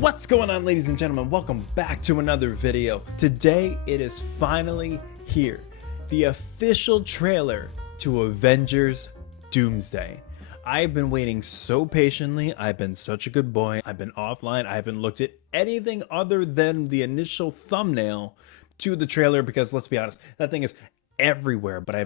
What's going on, ladies and gentlemen? Welcome back to another video. Today it is finally here, the official trailer to Avengers Doomsday. I've been waiting so patiently. I've been such a good boy. I've been offline. I haven't looked at anything other than the initial thumbnail to the trailer because, let's be honest, that thing is everywhere, but I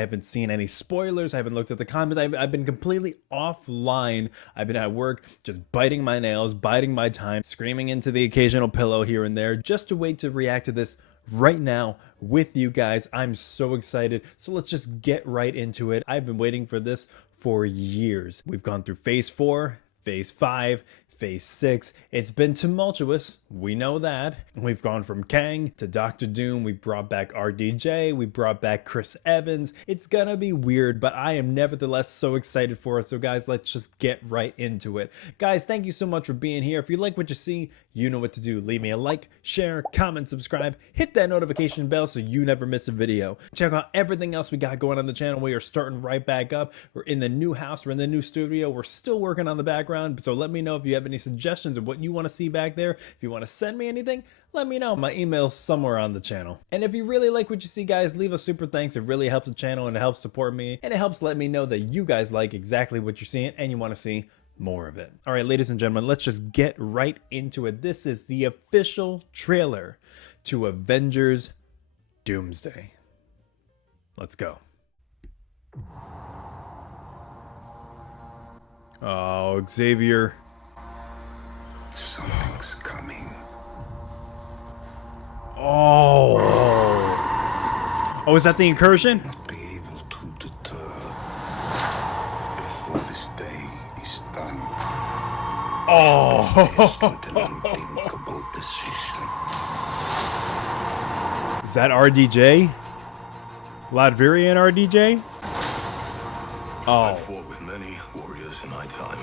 haven't seen any spoilers. I haven't looked at the comments. I've been completely offline. I've been at work just biting my nails, biding my time, screaming into the occasional pillow here and there just to wait to react to this right now with you guys. I'm so excited. So let's just get right into it. I've been waiting for this for years. We've gone through phase 4, phase 5, phase 6. It's been tumultuous, we know that. We've gone from Kang to Doctor Doom. We brought back RDJ. We brought back Chris Evans. It's gonna be weird, but I am nevertheless so excited for it. So guys, let's just get right into it. Guys, thank you so much for being here. If you like what you see, you know what to do. Leave me a like, share, comment, subscribe, hit that notification bell so you never miss a video. Check out everything else we got going on the channel. We are starting right back up. We're in the new house. We're in the new studio. We're still working on the background. So let me know if you have any suggestions of what you want to see back there. If you want to send me anything, let me know. My email's somewhere on the channel. And if you really like what you see, guys, leave a super thanks. It really helps the channel and it helps support me. And it helps let me know that you guys like exactly what you're seeing and you want to see more of it. All right, ladies and gentlemen, let's just get right into it. This is the official trailer to Avengers Doomsday. Let's go. Oh, Xavier. Something's coming. Oh, is that the incursion? Not be able to deter before this day is done. Faced with an unthinkable decision. Is that RDJ? Latvian RDJ? I fought with many warriors in my time.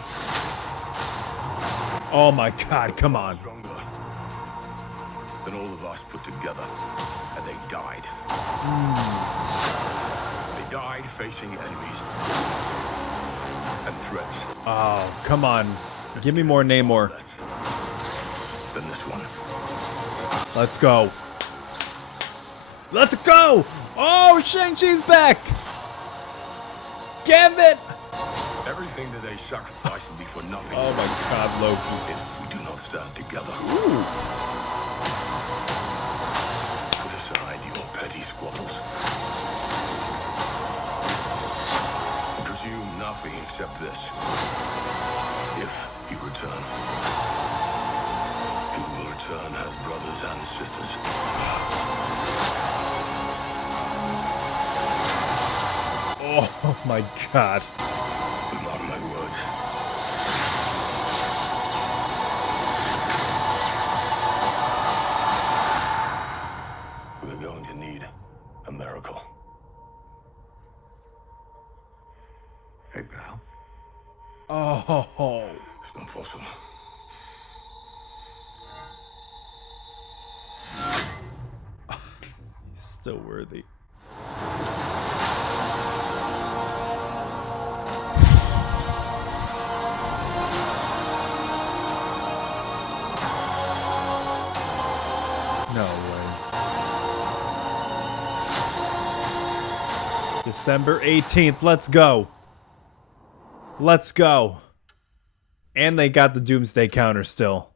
Oh my God, come on. Stronger than all of us put together. And they died. They died facing enemies and threats. Oh, come on. Give me more Namor. Less than this one. Let's go. Let's go! Oh, Shang-Chi's back! Gambit! Everything that they sacrificed will be for nothing. Oh my God, Loki. If we do not stand together. Ooh. Put aside your petty squabbles. Presume nothing except this. If you return, you will return as brothers and sisters. Oh my God. But mark my words. We're going to need a miracle. Hey, pal. Oh. It's not possible. He's still worthy. No way. December 18th. Let's go. Let's go. And they got the Doomsday counter still.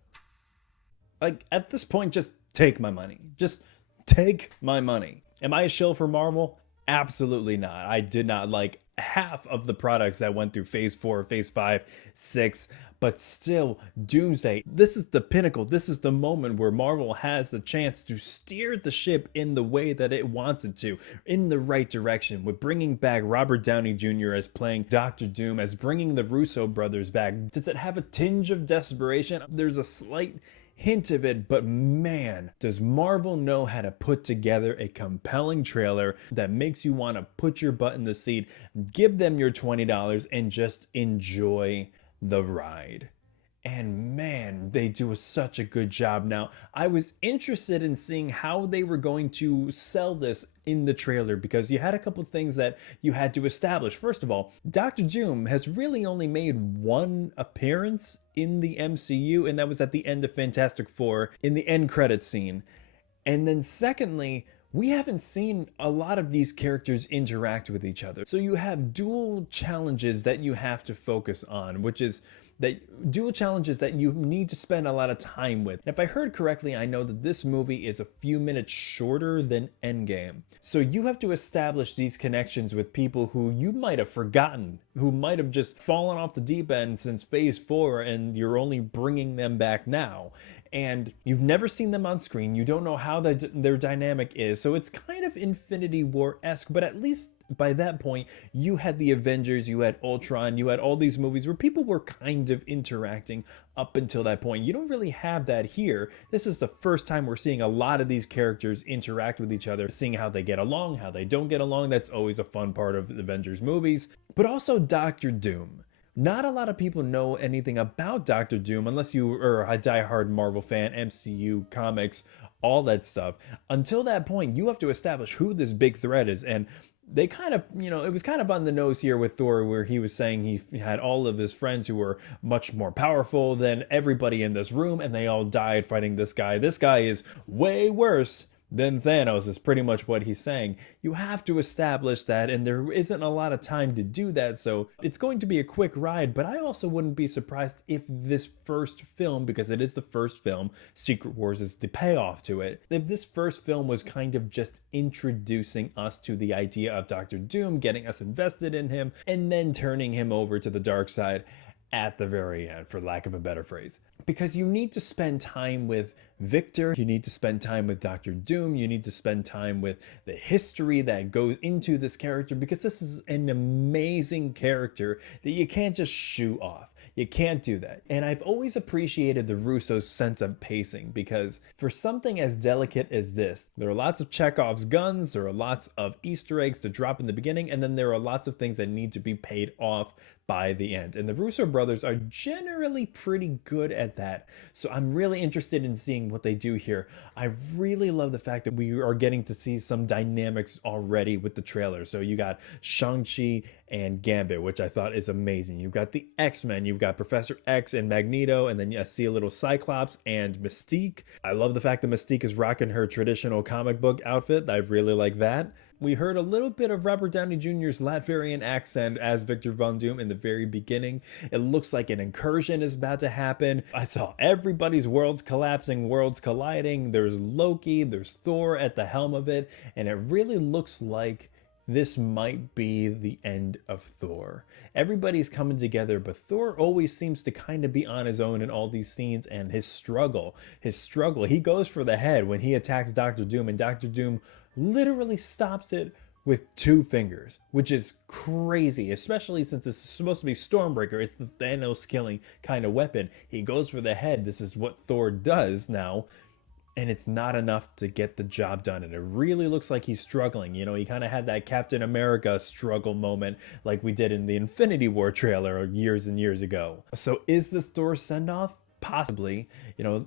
Like, at this point, just take my money. Just take my money. Am I a shill for Marvel? Absolutely not. I did not like half of the products that went through phase 4, phase 5, 6, but still, Doomsday, this is the pinnacle. This is the moment where Marvel has the chance to steer the ship in the way that it wants it to, in the right direction, with bringing back Robert Downey Jr. as playing Doctor Doom, as bringing the Russo brothers back. Does it have a tinge of desperation? There's a slight hint of it, but man, does Marvel know how to put together a compelling trailer that makes you want to put your butt in the seat, give them your $20 and just enjoy the ride. And man, they do such a good job. Now, I was interested in seeing how they were going to sell this in the trailer because you had a couple things that you had to establish. First of all, Doctor Doom has really only made one appearance in the MCU, and that was at the end of Fantastic Four in the end credits scene. And then secondly, we haven't seen a lot of these characters interact with each other. So you have dual challenges that you have to focus on, which is that dual challenges that you need to spend a lot of time with. And if I heard correctly, I know that this movie is a few minutes shorter than Endgame. So you have to establish these connections with people who you might have forgotten, who might have just fallen off the deep end since phase 4 and you're only bringing them back now. And you've never seen them on screen. You don't know how their dynamic is. So it's kind of Infinity War-esque, but at least by that point, you had the Avengers, you had Ultron, you had all these movies where people were kind of interacting up until that point. You don't really have that here. This is the first time we're seeing a lot of these characters interact with each other, seeing how they get along, how they don't get along. That's always a fun part of the Avengers movies. But also Doctor Doom. Not a lot of people know anything about Doctor Doom unless you are a diehard Marvel fan, MCU, comics, all that stuff. Until that point, you have to establish who this big threat is. And they kind of, it was kind of on the nose here with Thor, where he was saying he had all of his friends who were much more powerful than everybody in this room, and they all died fighting this guy. This guy is way worse than Thanos is pretty much what he's saying. You have to establish that, and there isn't a lot of time to do that, so it's going to be a quick ride. But I also wouldn't be surprised if this first film, because it is the first film, Secret Wars is the payoff to it, if this first film was kind of just introducing us to the idea of Doctor Doom, getting us invested in him, and then turning him over to the dark side at the very end, for lack of a better phrase. Because you need to spend time with Victor, you need to spend time with Doctor Doom, you need to spend time with the history that goes into this character, because this is an amazing character that you can't just shoo off. You can't do that. And I've always appreciated the Russos' sense of pacing, because for something as delicate as this, there are lots of Chekhov's guns, there are lots of Easter eggs to drop in the beginning, and then there are lots of things that need to be paid off by the end. And the Russo brothers are generally pretty good at that. So I'm really interested in seeing what they do here. I really love the fact that we are getting to see some dynamics already with the trailer. So you got Shang-Chi and Gambit, which I thought is amazing. You've got the X-Men, you've got Professor X and Magneto, and then you see a little Cyclops and Mystique. I love the fact that Mystique is rocking her traditional comic book outfit. I really like that. We heard a little bit of Robert Downey Jr.'s Latvian accent as Victor Von Doom in the very beginning. It looks like an incursion is about to happen. I saw everybody's worlds collapsing, worlds colliding. There's Loki, there's Thor at the helm of it, and it really looks like this might be the end of Thor. Everybody's coming together, but Thor always seems to kind of be on his own in all these scenes, and his struggle, he goes for the head when he attacks Doctor Doom, and Doctor Doom literally stops it with 2 fingers, which is crazy, especially since it's supposed to be Stormbreaker. It's the Thanos killing kind of weapon. He goes for the head. This is what Thor does now. And it's not enough to get the job done. And it really looks like he's struggling. He kind of had that Captain America struggle moment like we did in the Infinity War trailer years and years ago. So is this Thor's send-off? Possibly.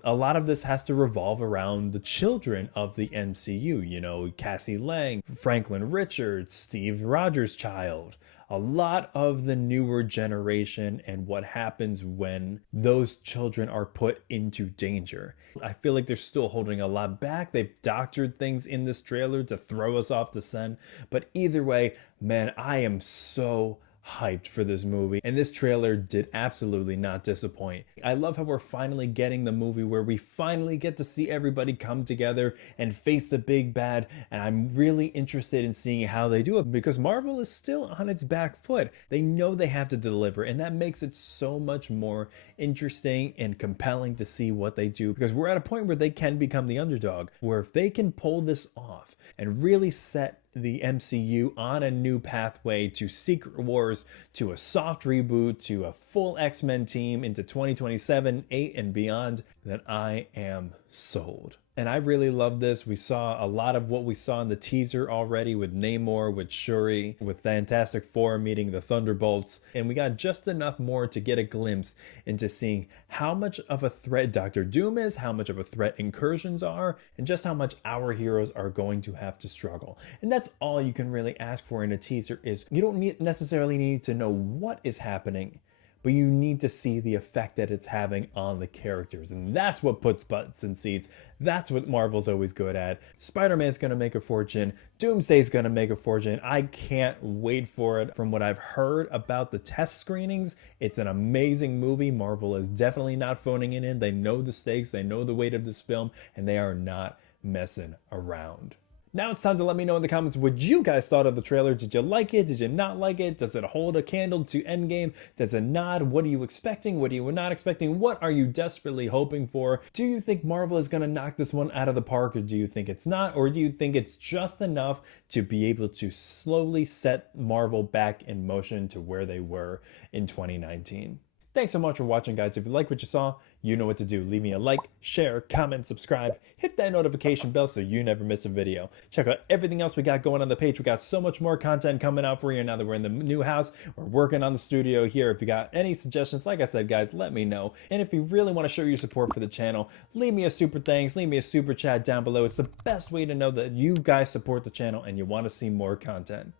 A lot of this has to revolve around the children of the MCU. Cassie Lang, Franklin Richards, Steve Rogers' child. A lot of the newer generation and what happens when those children are put into danger. I feel like they're still holding a lot back. They've doctored things in this trailer to throw us off the scent. But either way, man, I am so hyped for this movie, and this trailer did absolutely not disappoint. I love how we're finally getting the movie where we finally get to see everybody come together and face the big bad, and I'm really interested in seeing how they do it, because Marvel is still on its back foot. They know they have to deliver, and that makes it so much more interesting and compelling to see what they do, because we're at a point where they can become the underdog, where if they can pull this off and really set the MCU on a new pathway to Secret Wars, to a soft reboot, to a full X-Men team into 2027, 8 and beyond, then I am sold. And I really love this. We saw a lot of what we saw in the teaser already with Namor, with Shuri, with Fantastic Four meeting the Thunderbolts. And we got just enough more to get a glimpse into seeing how much of a threat Doctor Doom is, how much of a threat incursions are, and just how much our heroes are going to have to struggle. And that's all you can really ask for in a teaser. Is you don't necessarily need to know what is happening, but you need to see the effect that it's having on the characters. And that's what puts butts in seats. That's what Marvel's always good at. Spider-Man's gonna make a fortune. Doomsday's gonna make a fortune. I can't wait for it. From what I've heard about the test screenings, it's an amazing movie. Marvel is definitely not phoning it in. They know the stakes, they know the weight of this film, and they are not messing around. Now it's time to let me know in the comments what you guys thought of the trailer. Did you like it? Did you not like it? Does it hold a candle to Endgame? Does it not? What are you expecting? What are you not expecting? What are you desperately hoping for? Do you think Marvel is going to knock this one out of the park, or do you think it's not? Or do you think it's just enough to be able to slowly set Marvel back in motion to where they were in 2019? Thanks so much for watching, guys. If you like what you saw, you know what to do. Leave me a like, share, comment, subscribe. Hit that notification bell so you never miss a video. Check out everything else we got going on the page. We got so much more content coming out for you now that we're in the new house. We're working on the studio here. If you got any suggestions, like I said, guys, let me know. And if you really want to show your support for the channel, leave me a super thanks. Leave me a super chat down below. It's the best way to know that you guys support the channel and you want to see more content.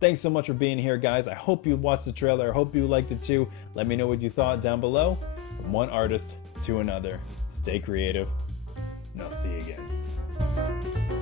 Thanks so much for being here, guys. I hope you watched the trailer. I hope you liked it too. Let me know what you thought down below. From one artist to another, stay creative, and I'll see you again.